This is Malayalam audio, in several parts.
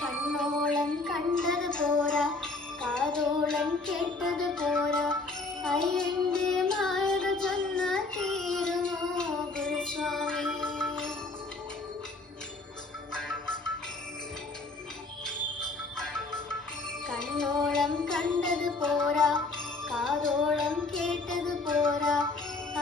കണ്ണോളം കണ്ടത് പോരാ കാതോളം കേട്ടത് പോരാ. അയ്യന്റെ മായക ചൊന്ന തീരുമോ ഗുരുസ്വാമി? കണ്ണോളം കണ്ടത് പോരാ കാതോളം കേട്ടത് പോരാ.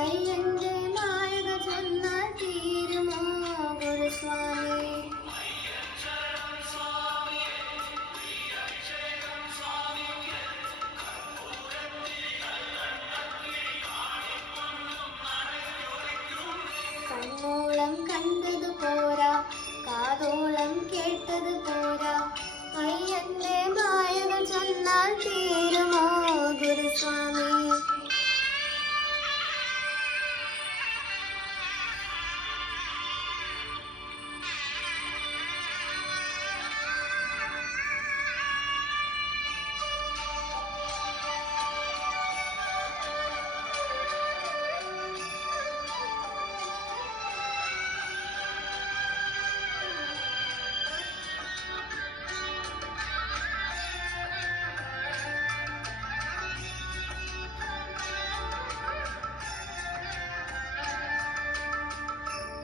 അയ്യന്റെ നായക ചെന്ന തീരുമോ കണ്ണോളം കണ്ടത് പോരാ കാതോളം കേട്ടത്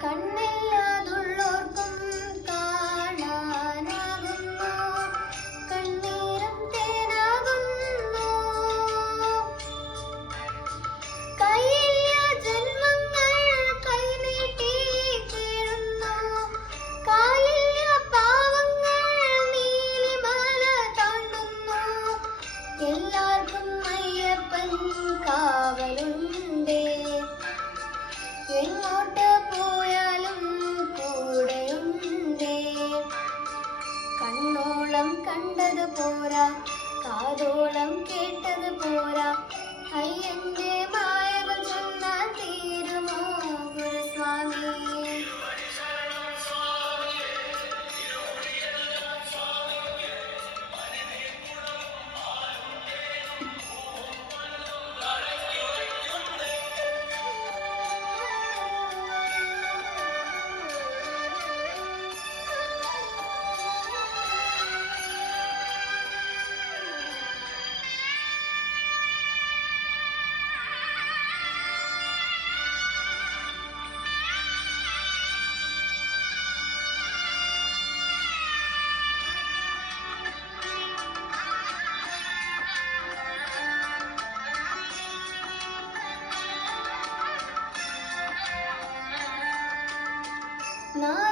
കണ്ണില്ലാതുള്ളോർക്കും കാണാനാകുന്നു. കണ്ണീരും ജന്മങ്ങൾ കൈനീട്ടി നീലിമല താണ്ടുന്നു. എല്ലാവർക്കും അയ്യപ്പൻ കാവലുണ്ടേ. കേട്ടത് না